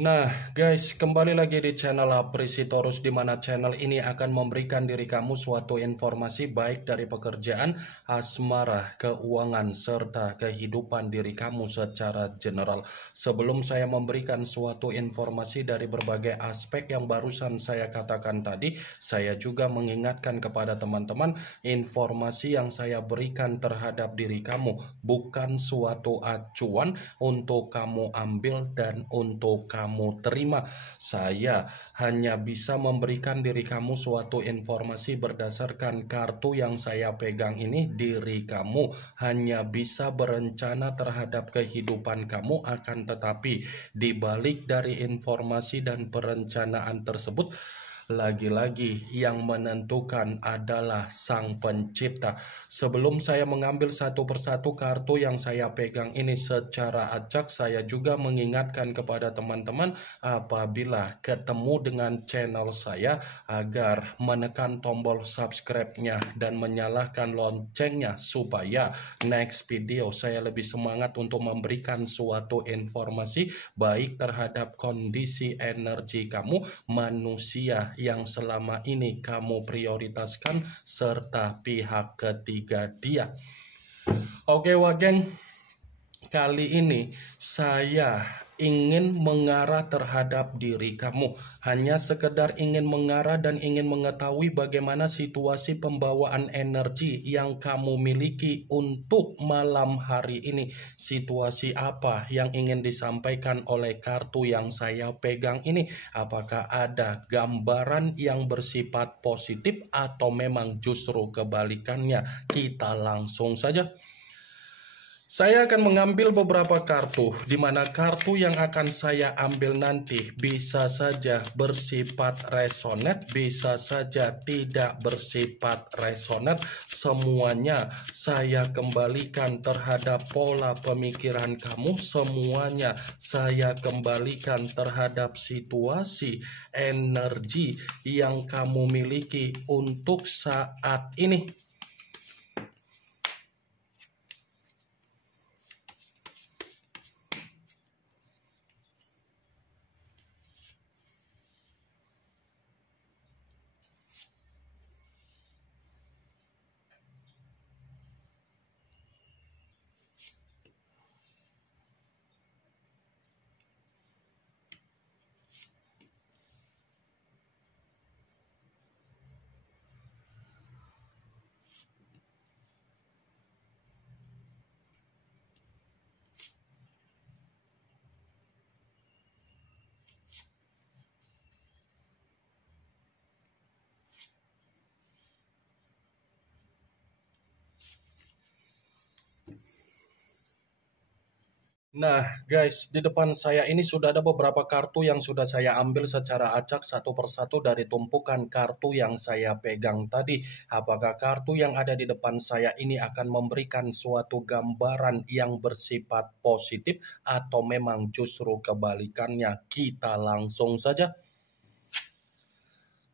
Nah guys, kembali lagi di channel Apresitorus, di mana channel ini akan memberikan diri kamu suatu informasi baik dari pekerjaan, asmara, keuangan, serta kehidupan diri kamu secara general. Sebelum saya memberikan suatu informasi dari berbagai aspek yang barusan saya katakan tadi, saya juga mengingatkan kepada teman-teman, informasi yang saya berikan terhadap diri kamu bukan suatu acuan untuk kamu ambil dan untuk kamu terima. Saya hanya bisa memberikan diri kamu suatu informasi berdasarkan kartu yang saya pegang ini. Diri kamu hanya bisa berencana terhadap kehidupan kamu, akan tetapi di balik dari informasi dan perencanaan tersebut, lagi-lagi yang menentukan adalah Sang Pencipta. Sebelum saya mengambil satu persatu kartu yang saya pegang ini secara acak, saya juga mengingatkan kepada teman-teman apabila ketemu dengan channel saya agar menekan tombol subscribe-nya dan menyalakan loncengnya supaya next video saya lebih semangat untuk memberikan suatu informasi baik terhadap kondisi energi kamu, manusia yang selama ini kamu prioritaskan, serta pihak ketiga dia. Oke Wageng, kali ini saya ingin mengarah terhadap diri kamu. Hanya sekedar ingin mengarah dan ingin mengetahui bagaimana situasi pembawaan energi yang kamu miliki untuk malam hari ini. Situasi apa yang ingin disampaikan oleh kartu yang saya pegang ini? Apakah ada gambaran yang bersifat positif atau memang justru kebalikannya? Kita langsung saja. Saya akan mengambil beberapa kartu, di mana kartu yang akan saya ambil nanti bisa saja bersifat resonate, bisa saja tidak bersifat resonate. Semuanya saya kembalikan terhadap pola pemikiran kamu, semuanya saya kembalikan terhadap situasi energi yang kamu miliki untuk saat ini. Nah guys, di depan saya ini sudah ada beberapa kartu yang sudah saya ambil secara acak satu persatu dari tumpukan kartu yang saya pegang tadi. Apakah kartu yang ada di depan saya ini akan memberikan suatu gambaran yang bersifat positif atau memang justru kebalikannya? Kita langsung saja.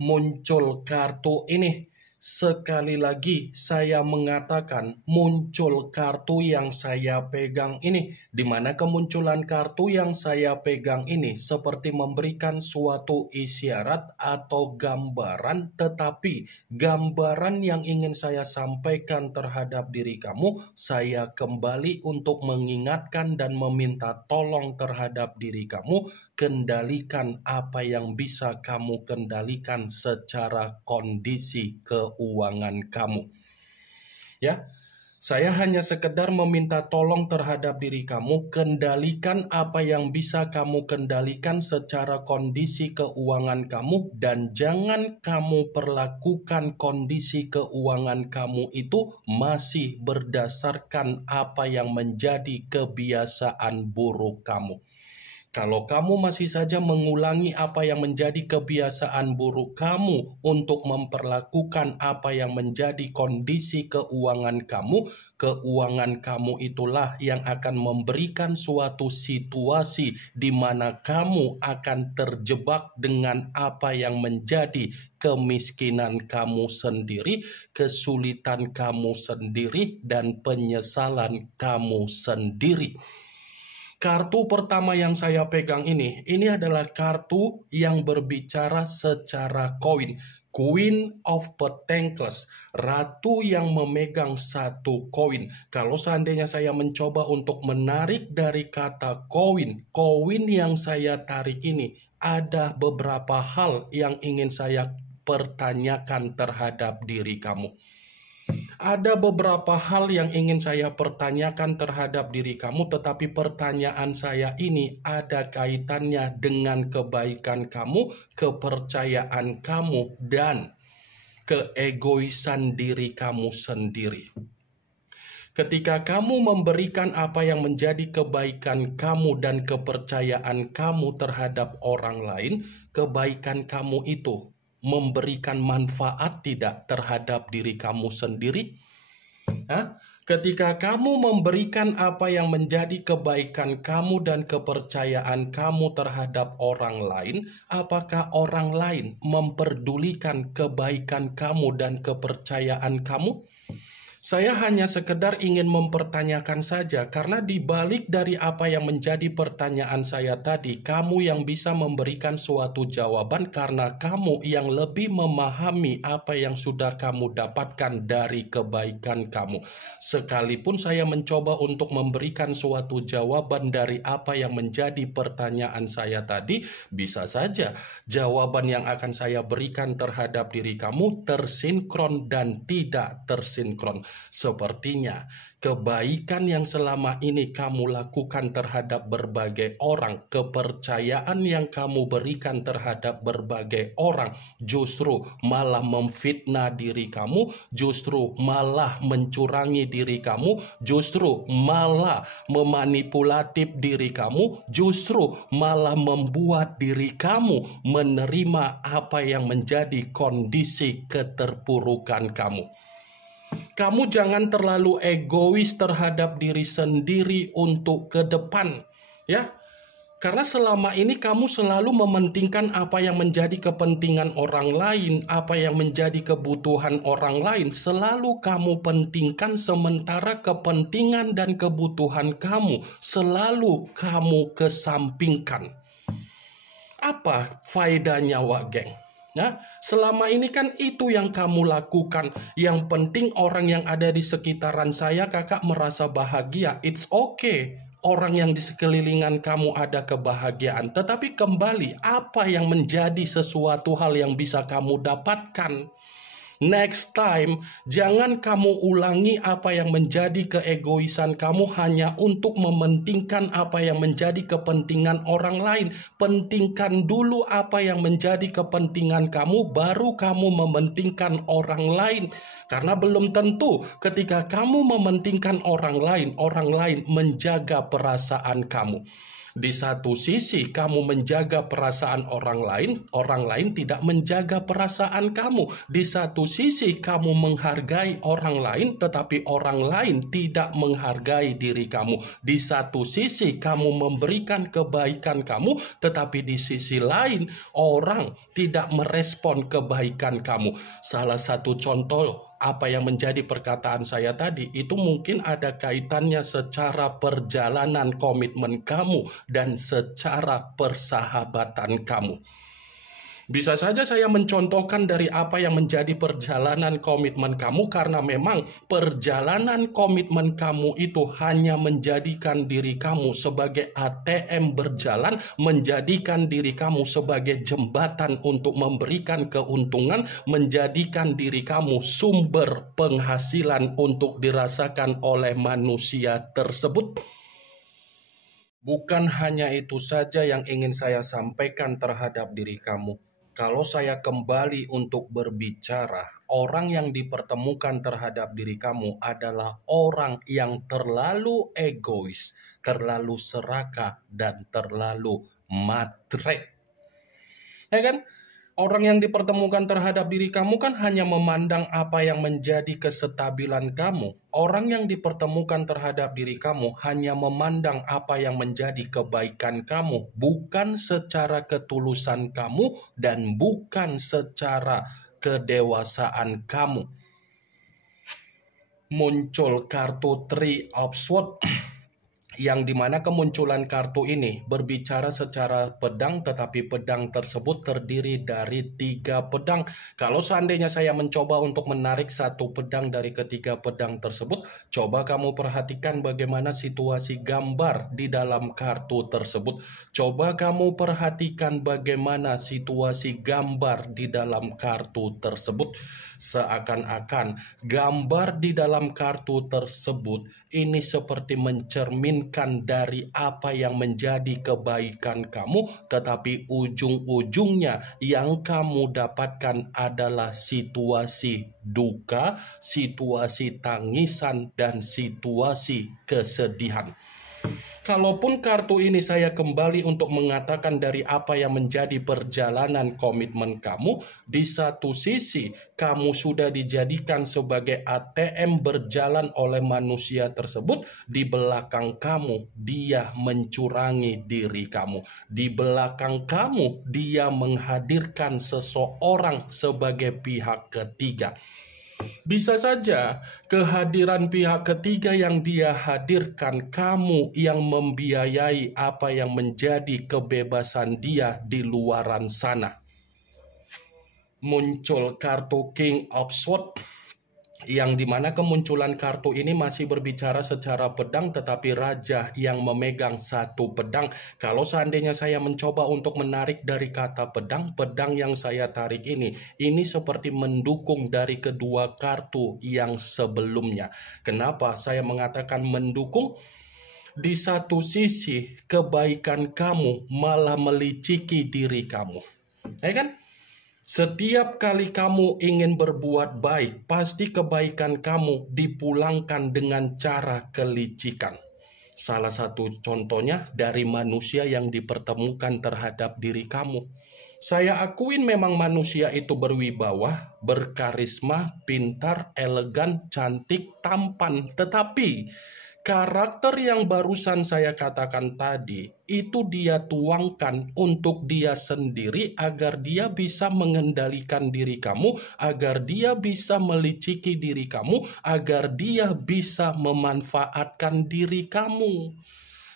Muncul kartu ini. Sekali lagi saya mengatakan muncul kartu yang saya pegang ini, di mana kemunculan kartu yang saya pegang ini seperti memberikan suatu isyarat atau gambaran, tetapi gambaran yang ingin saya sampaikan terhadap diri kamu, saya kembali untuk mengingatkan dan meminta tolong terhadap diri kamu. Kendalikan apa yang bisa kamu kendalikan secara kondisi keuangan kamu. Ya, saya hanya sekedar meminta tolong terhadap diri kamu, kendalikan apa yang bisa kamu kendalikan secara kondisi keuangan kamu, dan jangan kamu perlakukan kondisi keuangan kamu itu masih berdasarkan apa yang menjadi kebiasaan buruk kamu. Kalau kamu masih saja mengulangi apa yang menjadi kebiasaan buruk kamu untuk memperlakukan apa yang menjadi kondisi keuangan kamu itulah yang akan memberikan suatu situasi di mana kamu akan terjebak dengan apa yang menjadi kemiskinan kamu sendiri, kesulitan kamu sendiri, dan penyesalan kamu sendiri. Kartu pertama yang saya pegang ini adalah kartu yang berbicara secara koin. Queen of Pentacles, ratu yang memegang satu koin. Kalau seandainya saya mencoba untuk menarik dari kata koin, koin yang saya tarik ini, ada beberapa hal yang ingin saya pertanyakan terhadap diri kamu. Ada beberapa hal yang ingin saya pertanyakan terhadap diri kamu, tetapi pertanyaan saya ini ada kaitannya dengan kebaikan kamu, kepercayaan kamu, dan keegoisan diri kamu sendiri. Ketika kamu memberikan apa yang menjadi kebaikan kamu dan kepercayaan kamu terhadap orang lain, kebaikan kamu itu memberikan manfaat tidak terhadap diri kamu sendiri? Ketika kamu memberikan apa yang menjadi kebaikan kamu dan kepercayaan kamu terhadap orang lain, apakah orang lain memperdulikan kebaikan kamu dan kepercayaan kamu? Saya hanya sekedar ingin mempertanyakan saja, karena di balik dari apa yang menjadi pertanyaan saya tadi, kamu yang bisa memberikan suatu jawaban karena kamu yang lebih memahami apa yang sudah kamu dapatkan dari kebaikan kamu. Sekalipun saya mencoba untuk memberikan suatu jawaban dari apa yang menjadi pertanyaan saya tadi, bisa saja jawaban yang akan saya berikan terhadap diri kamu tersinkron dan tidak tersinkron. Sepertinya kebaikan yang selama ini kamu lakukan terhadap berbagai orang, kepercayaan yang kamu berikan terhadap berbagai orang, justru malah memfitnah diri kamu, justru malah mencurangi diri kamu, justru malah memanipulatif diri kamu, justru malah membuat diri kamu menerima apa yang menjadi kondisi keterpurukan kamu. Kamu jangan terlalu egois terhadap diri sendiri untuk ke depan, ya. Karena selama ini kamu selalu mementingkan apa yang menjadi kepentingan orang lain, apa yang menjadi kebutuhan orang lain, selalu kamu pentingkan, sementara kepentingan dan kebutuhan kamu selalu kamu kesampingkan. Apa faedahnya, Wak Geng? Ya, selama ini kan itu yang kamu lakukan. Yang penting orang yang ada di sekitaran saya, kakak merasa bahagia. It's okay. Orang yang di sekelilingan kamu ada kebahagiaan. Tetapi kembali, apa yang menjadi sesuatu hal yang bisa kamu dapatkan? Next time, jangan kamu ulangi apa yang menjadi keegoisan kamu hanya untuk mementingkan apa yang menjadi kepentingan orang lain. Pentingkan dulu apa yang menjadi kepentingan kamu, baru kamu mementingkan orang lain. Karena belum tentu ketika kamu mementingkan orang lain menjaga perasaan kamu. Di satu sisi kamu menjaga perasaan orang lain tidak menjaga perasaan kamu. Di satu sisi kamu menghargai orang lain, tetapi orang lain tidak menghargai diri kamu. Di satu sisi kamu memberikan kebaikan kamu, tetapi di sisi lain orang tidak merespon kebaikan kamu. Salah satu contoh apa yang menjadi perkataan saya tadi itu mungkin ada kaitannya secara perjalanan komitmen kamu dan secara persahabatan kamu. Bisa saja saya mencontohkan dari apa yang menjadi perjalanan komitmen kamu, karena memang perjalanan komitmen kamu itu hanya menjadikan diri kamu sebagai ATM berjalan, menjadikan diri kamu sebagai jembatan untuk memberikan keuntungan, menjadikan diri kamu sumber penghasilan untuk dirasakan oleh manusia tersebut. Bukan hanya itu saja yang ingin saya sampaikan terhadap diri kamu. Kalau saya kembali untuk berbicara, orang yang dipertemukan terhadap diri kamu adalah orang yang terlalu egois, terlalu serakah, dan terlalu matre. Ya kan? Orang yang dipertemukan terhadap diri kamu kan hanya memandang apa yang menjadi kesestabilan kamu. Orang yang dipertemukan terhadap diri kamu hanya memandang apa yang menjadi kebaikan kamu, bukan secara ketulusan kamu dan bukan secara kedewasaan kamu. Muncul kartu Three of Swords. yang dimana kemunculan kartu ini berbicara secara pedang, tetapi pedang tersebut terdiri dari 3 pedang. Kalau seandainya saya mencoba untuk menarik 1 pedang dari ketiga pedang tersebut, coba kamu perhatikan bagaimana situasi gambar di dalam kartu tersebut. Coba kamu perhatikan bagaimana situasi gambar di dalam kartu tersebut. Seakan-akan gambar di dalam kartu tersebut ini seperti mencerminkan dari apa yang menjadi kebaikan kamu, tetapi ujung-ujungnya yang kamu dapatkan adalah situasi duka, situasi tangisan, dan situasi kesedihan. Kalaupun kartu ini saya kembali untuk mengatakan dari apa yang menjadi perjalanan komitmen kamu, di satu sisi kamu sudah dijadikan sebagai ATM berjalan oleh manusia tersebut, di belakang kamu dia mencurangi diri kamu. Di belakang kamu dia menghadirkan seseorang sebagai pihak ketiga. Bisa saja kehadiran pihak ketiga yang dia hadirkan, kamu yang membiayai apa yang menjadi kebebasan dia di luaran sana. Muncul kartu King of Swords, yang dimana kemunculan kartu ini masih berbicara secara pedang, tetapi raja yang memegang 1 pedang. Kalau seandainya saya mencoba untuk menarik dari kata pedang, pedang yang saya tarik ini seperti mendukung dari kedua kartu yang sebelumnya. Kenapa saya mengatakan mendukung? Di satu sisi kebaikan kamu malah meliciki diri kamu, ya kan? Setiap kali kamu ingin berbuat baik, pasti kebaikan kamu dipulangkan dengan cara kelicikan. Salah satu contohnya dari manusia yang dipertemukan terhadap diri kamu. Saya akuin memang manusia itu berwibawa, berkarisma, pintar, elegan, cantik, tampan. Tetapi karakter yang barusan saya katakan tadi, itu dia tuangkan untuk dia sendiri agar dia bisa mengendalikan diri kamu, agar dia bisa meliciki diri kamu, agar dia bisa memanfaatkan diri kamu.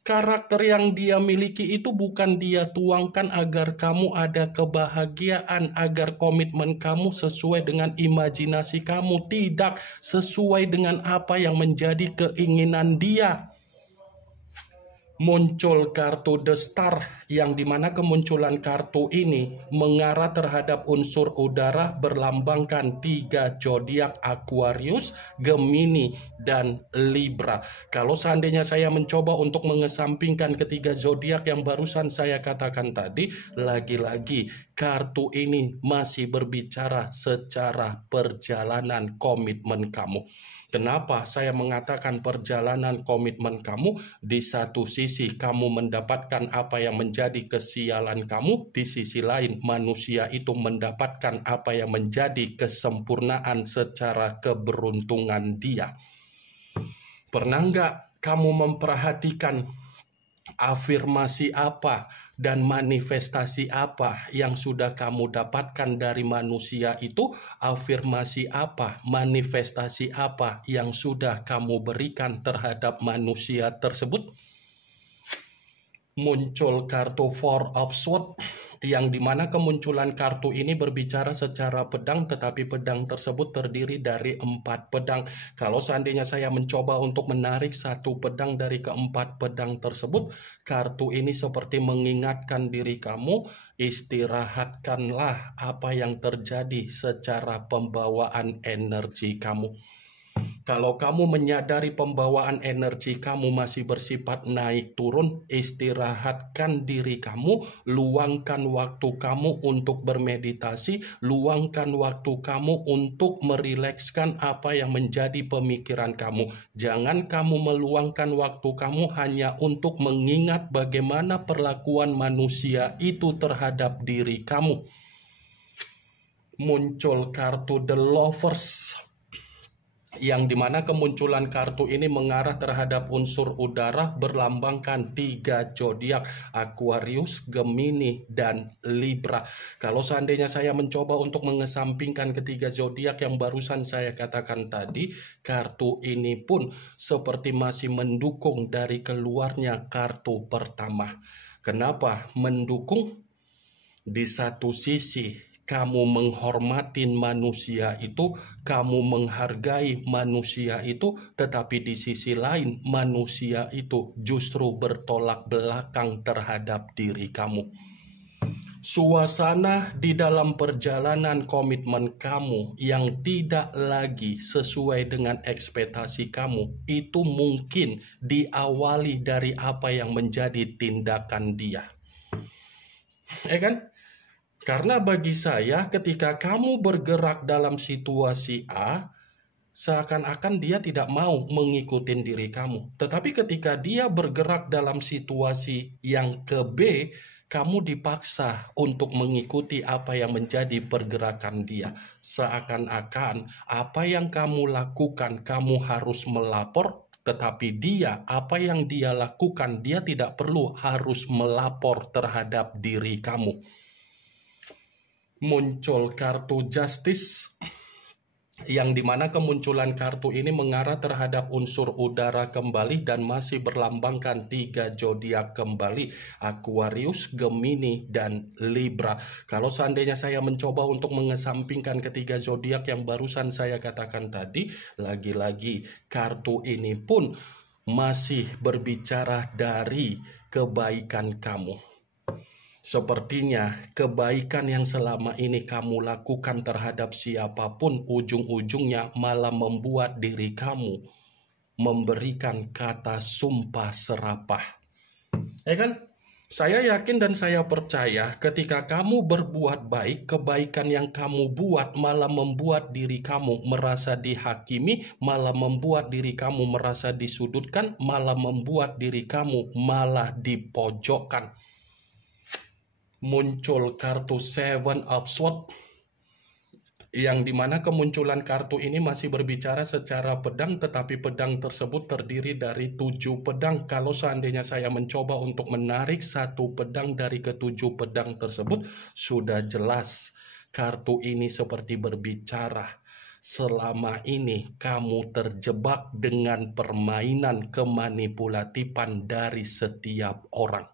Karakter yang dia miliki itu bukan dia tuangkan agar kamu ada kebahagiaan, agar komitmen kamu sesuai dengan imajinasi kamu, tidak sesuai dengan apa yang menjadi keinginan dia. Muncul kartu The Star, yang dimana kemunculan kartu ini mengarah terhadap unsur udara berlambangkan 3 zodiak Aquarius, Gemini, dan Libra. Kalau seandainya saya mencoba untuk mengesampingkan ketiga zodiak yang barusan saya katakan tadi, lagi-lagi kartu ini masih berbicara secara perjalanan komitmen kamu. Kenapa saya mengatakan perjalanan komitmen kamu? Di satu sisi kamu mendapatkan apa yang menjadi kesialan kamu, di sisi lain manusia itu mendapatkan apa yang menjadi kesempurnaan secara keberuntungan dia. Pernah nggak kamu memperhatikan afirmasi apa dan manifestasi apa yang sudah kamu dapatkan dari manusia itu? Afirmasi apa, manifestasi apa yang sudah kamu berikan terhadap manusia tersebut? Muncul kartu Four of Swords, yang dimana kemunculan kartu ini berbicara secara pedang, tetapi pedang tersebut terdiri dari 4 pedang. Kalau seandainya saya mencoba untuk menarik 1 pedang dari ke-4 pedang tersebut, kartu ini seperti mengingatkan diri kamu, istirahatkanlah apa yang terjadi secara pembawaan energi kamu. Kalau kamu menyadari pembawaan energi kamu masih bersifat naik turun, istirahatkan diri kamu, luangkan waktu kamu untuk bermeditasi, luangkan waktu kamu untuk merilekskan apa yang menjadi pemikiran kamu. Jangan kamu meluangkan waktu kamu hanya untuk mengingat bagaimana perlakuan manusia itu terhadap diri kamu. Muncul kartu The Lovers, yang dimana kemunculan kartu ini mengarah terhadap unsur udara berlambangkan 3 zodiak Aquarius, Gemini, dan Libra. Kalau seandainya saya mencoba untuk mengesampingkan ketiga zodiak yang barusan saya katakan tadi, kartu ini pun seperti masih mendukung dari keluarnya kartu pertama. Kenapa mendukung? Di satu sisi, kamu menghormati manusia itu, kamu menghargai manusia itu, tetapi di sisi lain, manusia itu justru bertolak belakang terhadap diri kamu. Suasana di dalam perjalanan komitmen kamu yang tidak lagi sesuai dengan ekspektasi kamu, itu mungkin diawali dari apa yang menjadi tindakan dia. Kan? Karena bagi saya ketika kamu bergerak dalam situasi A, seakan-akan dia tidak mau mengikuti diri kamu. Tetapi ketika dia bergerak dalam situasi yang ke B, kamu dipaksa untuk mengikuti apa yang menjadi pergerakan dia. Seakan-akan apa yang kamu lakukan, kamu harus melapor. Tetapi dia, apa yang dia lakukan, dia tidak perlu harus melapor terhadap diri kamu. Muncul kartu Justice, yang dimana kemunculan kartu ini mengarah terhadap unsur udara kembali dan masih berlambangkan 3 zodiak kembali, Aquarius, Gemini, dan Libra. Kalau seandainya saya mencoba untuk mengesampingkan ketiga zodiak yang barusan saya katakan tadi, lagi-lagi kartu ini pun masih berbicara dari kebaikan kamu. Sepertinya kebaikan yang selama ini kamu lakukan terhadap siapapun ujung-ujungnya malah membuat diri kamu memberikan kata sumpah serapah. Kan? Saya yakin dan saya percaya ketika kamu berbuat baik, kebaikan yang kamu buat malah membuat diri kamu merasa dihakimi, malah membuat diri kamu merasa disudutkan, malah membuat diri kamu malah dipojokkan. Muncul kartu Seven of Swords, yang dimana kemunculan kartu ini masih berbicara secara pedang, tetapi pedang tersebut terdiri dari 7 pedang. Kalau seandainya saya mencoba untuk menarik satu pedang dari ke-7 pedang tersebut, sudah jelas kartu ini seperti berbicara, selama ini kamu terjebak dengan permainan kemanipulatifan dari setiap orang.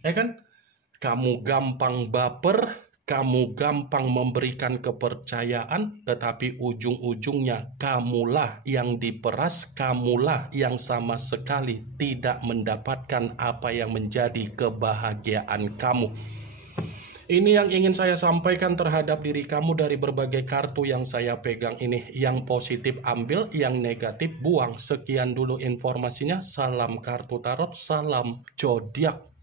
Kan? Kamu gampang baper, kamu gampang memberikan kepercayaan, tetapi ujung-ujungnya kamulah yang diperas, kamulah yang sama sekali tidak mendapatkan apa yang menjadi kebahagiaan kamu. Ini yang ingin saya sampaikan terhadap diri kamu dari berbagai kartu yang saya pegang ini. Yang positif ambil, yang negatif buang. Sekian dulu informasinya. Salam kartu tarot, salam zodiak.